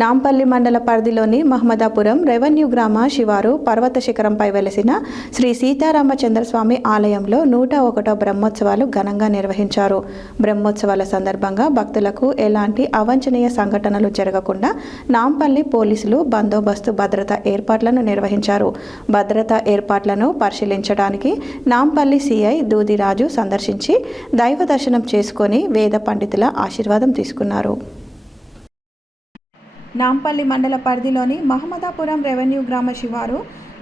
నాంపల్లి మండల పరిధిలోని మహమ్మదాపురం రెవెన్యూ గ్రామ శివారు పర్వత శిఖరంపై వెలసిన శ్రీ సీతారామచంద్రస్వామి ఆలయంలో 101వ బ్రహ్మోత్సవాలు ఘనంగా నిర్వహించారు. బ్రహ్మోత్సవాల సందర్భంగా భక్తులకు ఎలాంటి అవాంఛనీయ సంఘటనలు జరగకుండా నాంపల్లి పోలీసులు బందోబస్తు భద్రతా ఏర్పాట్లను నిర్వహించారు. భద్రతా ఏర్పాట్లను పరిశీలించడానికి నాంపల్లి సిఐ దూదిరాజు సందర్శించి దైవ దర్శనం చేసుకొని వేద పండితుల ఆశీర్వాదం తీసుకున్నారు. నాంపల్లి మండల పరిధిలోని మహమ్మదాపురం రెవెన్యూ గ్రామ శివారు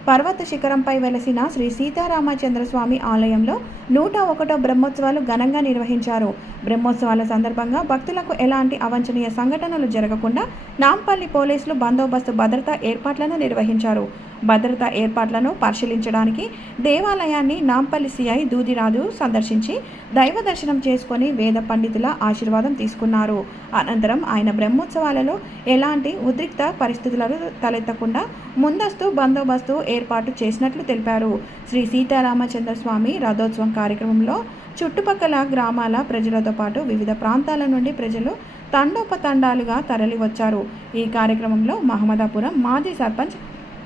పర్వత శిఖరంపై వెలసిన శ్రీ సీతారామచంద్రస్వామి ఆలయంలో 101వ బ్రహ్మోత్సవాలు ఘనంగా నిర్వహించారు. బ్రహ్మోత్సవాల సందర్భంగా భక్తులకు ఎలాంటి అవాంఛనీయ సంఘటనలు జరగకుండా నాంపల్లి పోలీసులు బందోబస్తు భద్రతా ఏర్పాట్లను నిర్వహించారు. భద్రతా ఏర్పాట్లను పరిశీలించడానికి దేవాలయాన్ని నాంపల్లి సిఐ దూదిరాజు సందర్శించి దైవ దర్శనం చేసుకొని వేద పండితుల ఆశీర్వాదం తీసుకున్నారు. అనంతరం ఆయన బ్రహ్మోత్సవాలలో ఎలాంటి ఉద్రిక్త పరిస్థితులను తలెత్తకుండా ముందస్తు బందోబస్తు ఏర్పాటు చేసినట్లు తెలిపారు. శ్రీ సీతారామచంద్రస్వామి రథోత్సవం కార్యక్రమంలో చుట్టుపక్కల గ్రామాల ప్రజలతో పాటు వివిధ ప్రాంతాల నుండి ప్రజలు తండోపతండాలుగా తరలివచ్చారు. ఈ కార్యక్రమంలో మహమ్మదాపురం మాజీ సర్పంచ్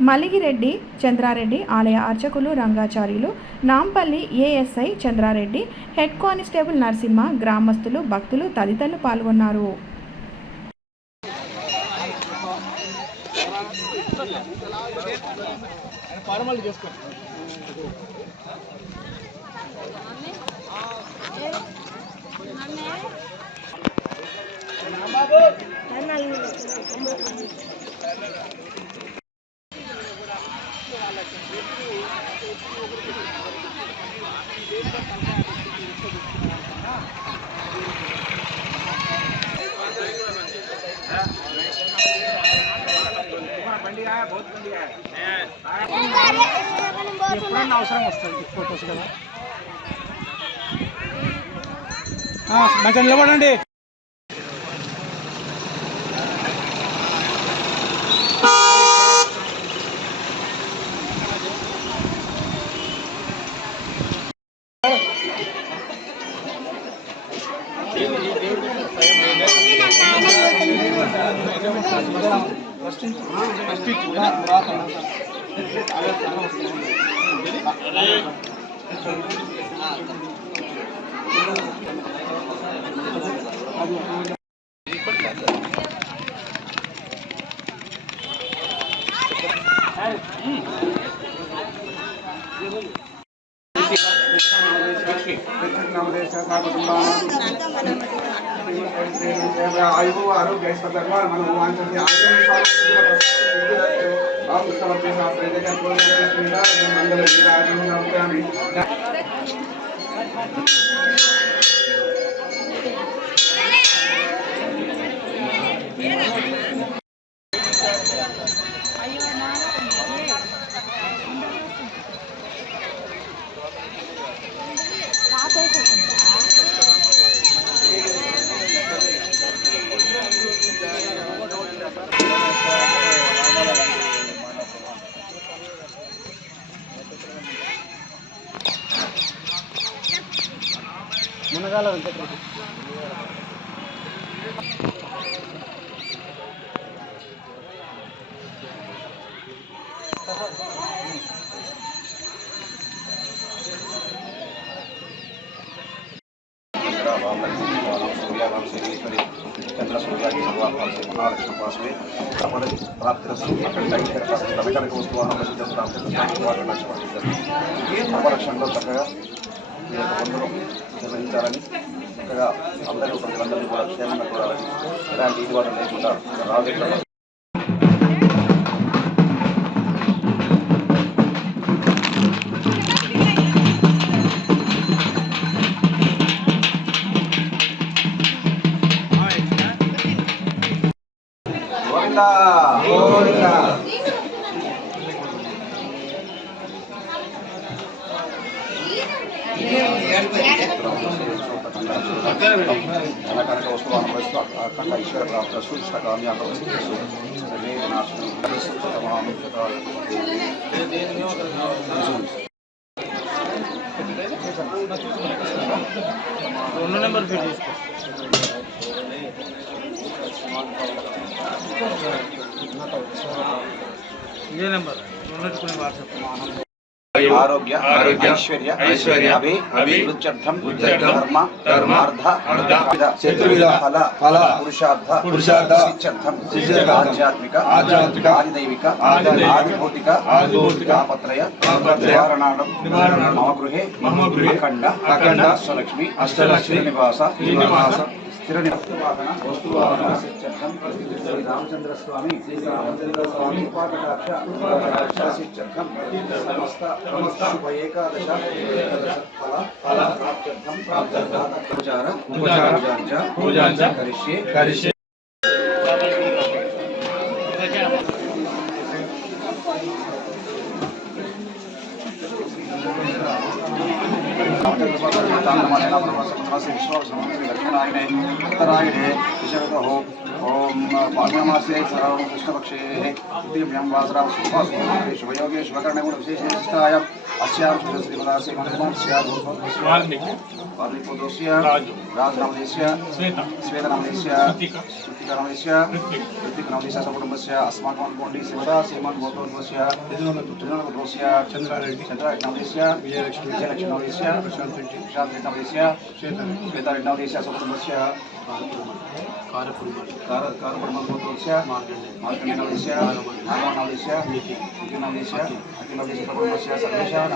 మలిగిరెడ్డి చంద్రారెడ్డి, ఆలయ అర్చకులు Rangacharyulu, Nampally ASI Chandrareddy, head constable Narasimha, గ్రామస్తులు, భక్తులు తదితరులు పాల్గొన్నారు. ఎప్పుడన్నా అవసరం వస్తుంది ఫోటోస్ కదా. మంచిగా నిలబడండి. आयु आरोग्य మునగాల వెంకటరెడ్డి चंद्र सूर्या की भगवान से महालक्ष्मी पास में प्राप्त సంరక్షణలో చక్కగా అందరూ నిర్వహించాలని, చక్కగా అందరూ ప్రజలందరినీ కూడా క్షేమంగా చూడాలని, ఎలాంటి ఇబ్బందులు లేకుండా రాజకీయ కనక వస్తువాహన అఖండ ఈశ్వర ప్రాప్త సుష్టకామ్య రెండు నెంబర్ ఫిట్ చేసుకో. ఇదే నెంబర్ ఉన్నట్టుకునే వాట్సాప్ ఆరోగ్య ఐశ్వర్య అభి వృత్యర్థం ధర్మ అర్థ చతుర్విధ ఫల పురుషార్థ సిద్ధ్యర్థం ఆధ్యాత్మిక ఆదిదైవిక ఆదిభౌతిక తాపత్రయ నివారణార్థం మమ గృహే అఖండ అష్టలక్ష్మి నివాస స్థిర వాహన వస్తువాహన సిద్ధ్యర్థం శ్రీ రామచంద్ర స్వామి ఉపాకటాక్ష సిద్ధ్యర్థం సమస్త శుభ ఏకాదశ ఫల ప్రాప్త్యర్థం పూజాంచ కరిష్యే दक्षिणायने उत्तरायणे विशरतः ओम पाल्यमासे कृष्णपक्षे दिव्यं वासराव शुभयोगे शुभकर्णे विशेषविशिष्टायां अस्यां श्रीपदासे मनोमस्य वाल्मीकिपुत्रस्य राजनामदेस्य श्वेतनामदेस्य श्रुतिकानामदेस्य ऋतिकनामदेस्य सकुटुम्बस्य अस्माकं कोण्डी शिवदा सीमन् गोत्रोद्भवस्य चन्द्रपुत्रस्य चन्द्रायनामदेस्य विजयलक्ष्मीनामदेस्य प्रशान्तनामदेस्य श्वेतारेड्नामदेस्य सकुटुम्बस्य कारकुटुम्बस्य मार्कण्डेयनामदेस्य नागनामदेस्य निखिलनामदेस्य अखिलनामदेस्य कुटुम्बस्य सर्वेषां